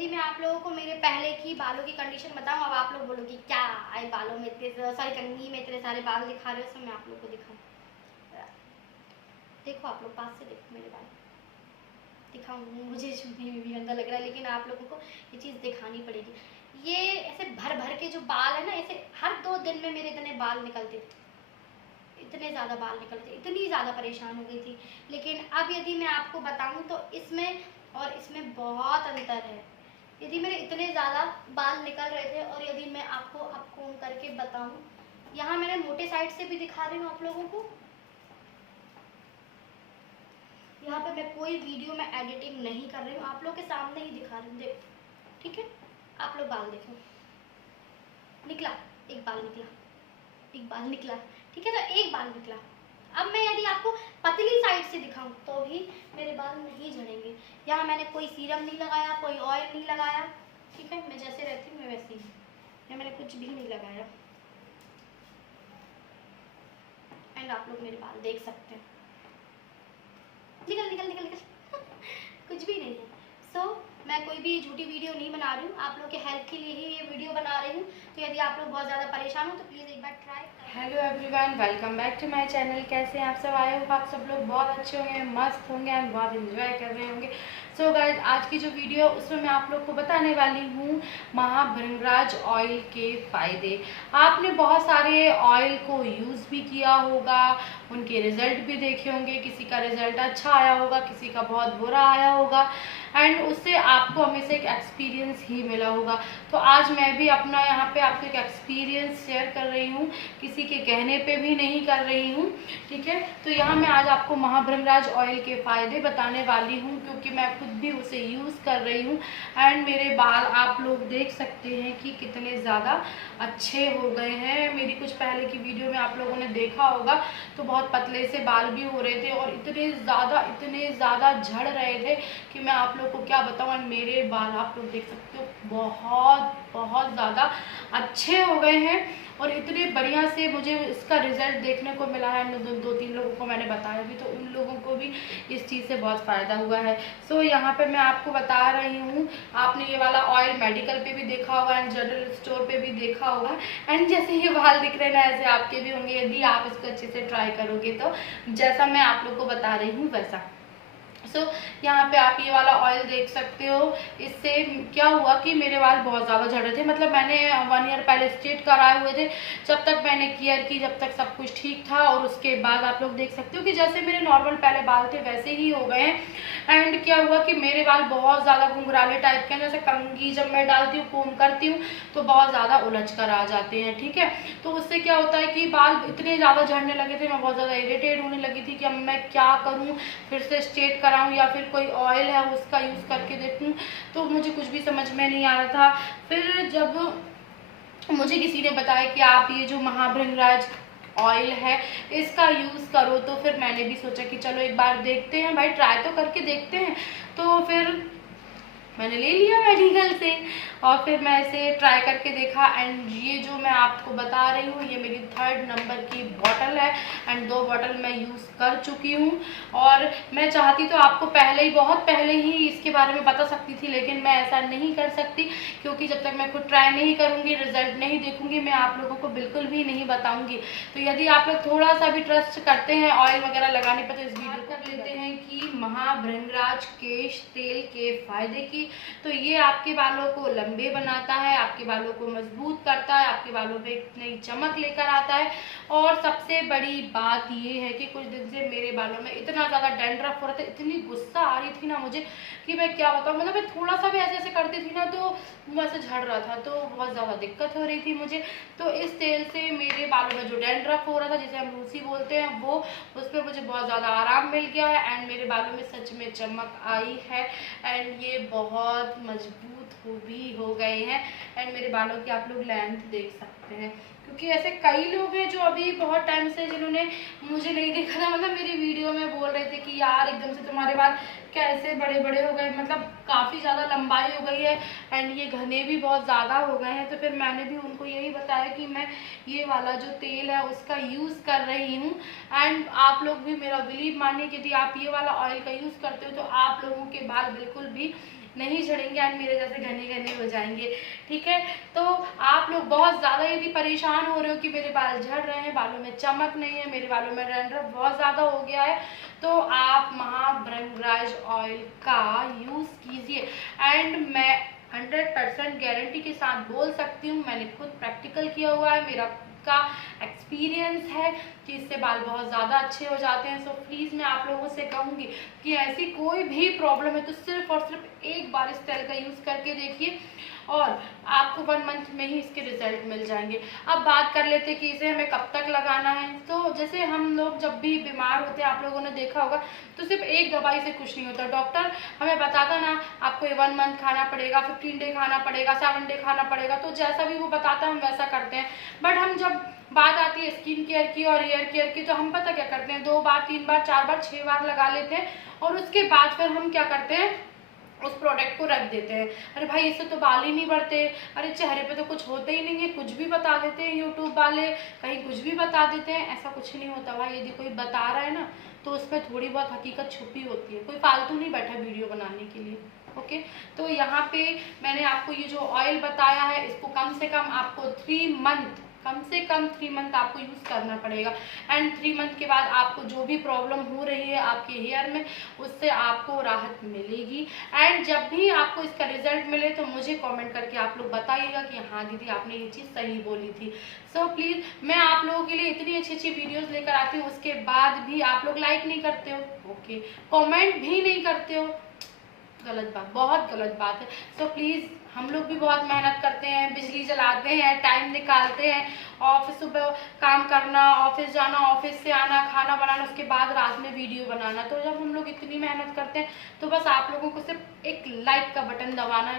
यदि मैं आप लोगों को मेरे पहले की बालों की कंडीशन बताऊं, अब आप लोग बोलोगे क्या आई बालों में इतने सॉरी कंघी में इतने सारे बाल दिखा रहे हो, उसमें मैं आप लोग को दिखाऊं। देखो आप लोग पास से देखो मेरे बाल दिखाऊं, मुझे छूने में भी गंदा लग रहा है, लेकिन आप लोगों को ये चीज़ दिखानी पड़ेगी। ये ऐसे भर भर के जो बाल है ना, ऐसे हर 2 दिन में मेरे इतने बाल निकलते थे, इतने ज़्यादा बाल निकलते, इतनी ज़्यादा परेशान हो गई थी। लेकिन अब यदि मैं आपको बताऊं तो इसमें और इसमें बहुत अंतर है। यदि मेरे इतने ज़्यादा बाल निकल रहे थे और यदि मैं आपको अब कोम करके बताऊं, यहाँ मैंने मोटे साइड से भी दिखा रही हूँ आप लोगों को। यहाँ पे मैं कोई वीडियो में एडिटिंग नहीं कर रही हूँ, आप लोग के सामने ही दिखा रही हूँ, देखो ठीक है। आप लोग बाल देखो, निकला एक बाल, निकला एक बाल, निकला ठीक है, तो एक बाल निकला। अब मैं यदि आपको पतली साइड से दिखाऊं तो भी मेरे बाल नहीं झड़ेंगे। यहाँ मैंने कोई सीरम नहीं लगाया, कोई ऑयल नहीं लगाया, ठीक है, मैं जैसे रहती हूँ मैं वैसी ही, यहाँ मैंने कुछ भी नहीं लगाया। एंड आप लोग मेरे बाल देख सकते हैं, निकल निकल निकल निकल कुछ भी नहीं है। मैं कोई भी झूठी वीडियो नहीं बना रही हूँ, आप लोग के हेल्प के लिए ही ये वीडियो बना रही हूँ। तो यदि आप लोग बहुत ज़्यादा परेशान हो तो प्लीज़ एक बार ट्राई करें। Hello everyone, welcome back to my channel. कैसे हैं आप सब? आए हो आप सब लोग बहुत अच्छे होंगे, मस्त होंगे एंड बहुत एंजॉय कर रहे होंगे। सो गाइस, आज की जो वीडियो उसमें मैं आप लोग को बताने वाली हूँ महाभृंगराज ऑयल के फ़ायदे। आपने बहुत सारे ऑयल को यूज़ भी किया होगा, उनके रिजल्ट भी देखे होंगे, किसी का रिजल्ट अच्छा आया होगा, किसी का बहुत बुरा आया होगा एंड उससे आपको हमेशा एक एक्सपीरियंस ही मिला होगा। तो आज मैं भी अपना यहाँ पे आपको एक एक्सपीरियंस शेयर कर रही हूँ, किसी के कहने पे भी नहीं कर रही हूँ, ठीक है। तो यहाँ मैं आज आपको महाभृंगराज ऑयल के फ़ायदे बताने वाली हूँ, क्योंकि मैं खुद भी उसे यूज़ कर रही हूँ एंड मेरे बाल आप लोग देख सकते हैं कि कितने ज़्यादा अच्छे हो गए हैं। मेरी कुछ पहले की वीडियो में आप लोगों ने देखा होगा तो बहुत पतले से बाल भी हो रहे थे और इतने ज़्यादा झड़ रहे थे कि मैं आप लोग को क्या बताऊँ। मेरे बाल आप लोग देख सकते हो बहुत ज़्यादा अच्छे हो गए हैं और इतने बढ़िया से मुझे इसका रिजल्ट देखने को मिला है। दो तीन लोगों को मैंने बताया भी, तो उन लोगों को भी इस चीज़ से बहुत फ़ायदा हुआ है। सो यहाँ पे मैं आपको बता रही हूँ, आपने ये वाला ऑयल मेडिकल पे भी देखा होगा एंड जनरल स्टोर पे भी देखा होगा एंड जैसे ये बाल दिख रहे हैं ना, ऐसे आपके भी होंगे यदि आप इसको अच्छे से ट्राई करोगे तो, जैसा मैं आप लोग को बता रही हूँ वैसा। यहाँ पे आप ये वाला ऑयल देख सकते हो। इससे क्या हुआ कि मेरे बाल बहुत ज़्यादा झड़ रहे थे, मतलब मैंने 1 ईयर पहले स्ट्रेट कराए हुए थे। जब तक मैंने केयर की, जब तक सब कुछ ठीक था, और उसके बाद आप लोग देख सकते हो कि जैसे मेरे नॉर्मल पहले बाल थे वैसे ही हो गए हैं। एंड क्या हुआ कि मेरे बाल बहुत ज़्यादा घुंघराले टाइप के हैं, जैसे कंघी जब मैं डालती हूँ, कोम करती हूँ तो बहुत ज़्यादा उलझ कर आ जाते हैं, ठीक है। तो उससे क्या होता है कि बाल इतने ज़्यादा झड़ने लगे थे, मैं बहुत ज़्यादा इरिटेट होने लगी थी कि अब मैं क्या करूँ, फिर से स्ट्रेट कराऊँ या फिर कोई ऑयल है उसका यूज़ करके देखूँ। तो मुझे कुछ भी समझ में नहीं आ रहा था। फिर जब मुझे किसी ने बताया कि आप ये जो महाभृंगराज ऑयल है इसका यूज़ करो, तो फिर मैंने भी सोचा कि चलो एक बार देखते हैं भाई, ट्राई तो करके देखते हैं। तो फिर मैंने ले लिया मेडिकल से और फिर मैं इसे ट्राई करके देखा एंड ये जो मैं आपको बता रही हूँ ये मेरी 3rd नंबर की बॉटल है एंड 2 बॉटल मैं यूज़ कर चुकी हूँ। और मैं चाहती तो आपको पहले ही, बहुत पहले ही इसके बारे में बता सकती थी, लेकिन मैं ऐसा नहीं कर सकती क्योंकि जब तक मैं खुद ट्राई नहीं करूँगी, रिजल्ट नहीं देखूँगी, मैं आप लोगों को बिल्कुल भी नहीं बताऊँगी। तो यदि आप लोग थोड़ा सा भी ट्रस्ट करते हैं ऑयल वगैरह लगाने पर, तो इस वीडियो कर लेते हैं कि महाभृंगराज केश तेल के फ़ायदे की। तो ये आपके बालों को लंबे बनाता है, आपके बालों को मजबूत करता है, आपके बालों पे एक नई चमक लेकर आता है। और सबसे बड़ी बात ये है कि कुछ दिन से मेरे बालों में इतना ज़्यादा डैंड्रफ हो रहा था, इतनी गुस्सा आ रही थी ना मुझे कि मैं क्या बताऊँ। मतलब मैं थोड़ा सा भी ऐसे ऐसे करती थी ना तो मुँह से झड़ रहा था, तो बहुत ज़्यादा दिक्कत हो रही थी मुझे। तो इस तेल से मेरे बालों में जो डैंड्रफ हो रहा था, जिसे हम रूसी बोलते हैं, वो उस पर मुझे बहुत ज़्यादा आराम मिल गया है एंड मेरे बालों में सच में चमक आई है एंड ये बहुत मजबूत भी हो गए हैं। एंड मेरे बालों की आप लोग लेंथ देख सकते हैं, क्योंकि ऐसे कई लोग हैं जो अभी बहुत टाइम से जिन्होंने मुझे नहीं देखा था, मतलब मेरी वीडियो में बोल रहे थे कि यार एकदम से तुम्हारे बाल कैसे बड़े बड़े हो गए, मतलब काफ़ी ज़्यादा लंबाई हो गई है एंड ये घने भी बहुत ज़्यादा हो गए हैं। तो फिर मैंने भी उनको यही बताया कि मैं ये वाला जो तेल है उसका यूज़ कर रही हूँ एंड आप लोग भी मेरा बिलीव मानिए कि यदि आप ये वाला ऑयल का यूज़ करते हो तो आप लोगों के बाल बिल्कुल भी नहीं झड़ेंगे एंड मेरे जैसे घने घने हो जाएंगे। ठीक है, तो आप लोग बहुत ज़्यादा यदि परेशान हो रहे हो कि मेरे बाल झड़ रहे हैं, बालों में चमक नहीं है, मेरे बालों में डैंड्रफ बहुत ज़्यादा हो गया है, तो आप महाभृंगराज ऑयल का यूज़ कीजिए। एंड मैं 100% गारंटी के साथ बोल सकती हूँ, मैंने खुद प्रैक्टिकल किया हुआ है, मेरा का एक्सपीरियंस है कि इससे बाल बहुत ज़्यादा अच्छे हो जाते हैं। सो प्लीज़ मैं आप लोगों से कहूँगी कि ऐसी कोई भी प्रॉब्लम है तो सिर्फ और सिर्फ एक बार इस तेल का यूज़ करके देखिए और आपको 1 मंथ में ही इसके रिजल्ट मिल जाएंगे। अब बात कर लेते हैं कि इसे हमें कब तक लगाना है। तो जैसे हम लोग जब भी बीमार होते हैं, आप लोगों ने देखा होगा, तो सिर्फ एक दवाई से कुछ नहीं होता। डॉक्टर हमें बताता ना आपको 1 मंथ खाना पड़ेगा, 15 डे खाना पड़ेगा, 7 डे खाना पड़ेगा, तो जैसा भी वो बताता है हम वैसा करते हैं। बट हम जब बात आती है स्किन केयर की और हेयर केयर की, तो हम पता क्या करते हैं, 2 बार 3 बार 4 बार 6 बार लगा लेते हैं और उसके बाद फिर हम क्या करते हैं, उस प्रोडक्ट को रख देते हैं। अरे भाई इससे तो बाल ही नहीं बढ़ते, अरे चेहरे पे तो कुछ होता ही नहीं है, कुछ भी बता देते हैं यूट्यूब वाले, कहीं कुछ भी बता देते हैं। ऐसा कुछ नहीं होता भाई, यदि कोई बता रहा है ना तो उसमें थोड़ी बहुत हकीकत छुपी होती है, कोई फालतू नहीं बैठा वीडियो बनाने के लिए। ओके, तो यहाँ पे मैंने आपको ये जो ऑयल बताया है, इसको कम से कम आपको 3 मंथ, कम से कम 3 मंथ आपको यूज़ करना पड़ेगा। एंड 3 मंथ के बाद आपको जो भी प्रॉब्लम हो रही है आपके हेयर में, उससे आपको राहत मिलेगी। एंड जब भी आपको इसका रिजल्ट मिले तो मुझे कमेंट करके आप लोग बताइएगा कि हाँ दीदी आपने ये चीज़ सही बोली थी। सो प्लीज़ मैं आप लोगों के लिए इतनी अच्छी अच्छी वीडियोज़ लेकर आती हूँ, उसके बाद भी आप लोग लाइक नहीं करते हो, ओके, कॉमेंट भी नहीं करते हो, गलत बात, बहुत गलत बात है। सो प्लीज़ हम लोग भी बहुत मेहनत करते हैं, बिजली जलाते हैं, टाइम निकालते हैं, ऑफिस सुबह काम करना, ऑफिस जाना, ऑफिस से आना, खाना बनाना, उसके बाद रात में वीडियो बनाना। तो जब हम लोग इतनी मेहनत करते हैं तो बस आप लोगों को सिर्फ एक लाइक का बटन दबाना है।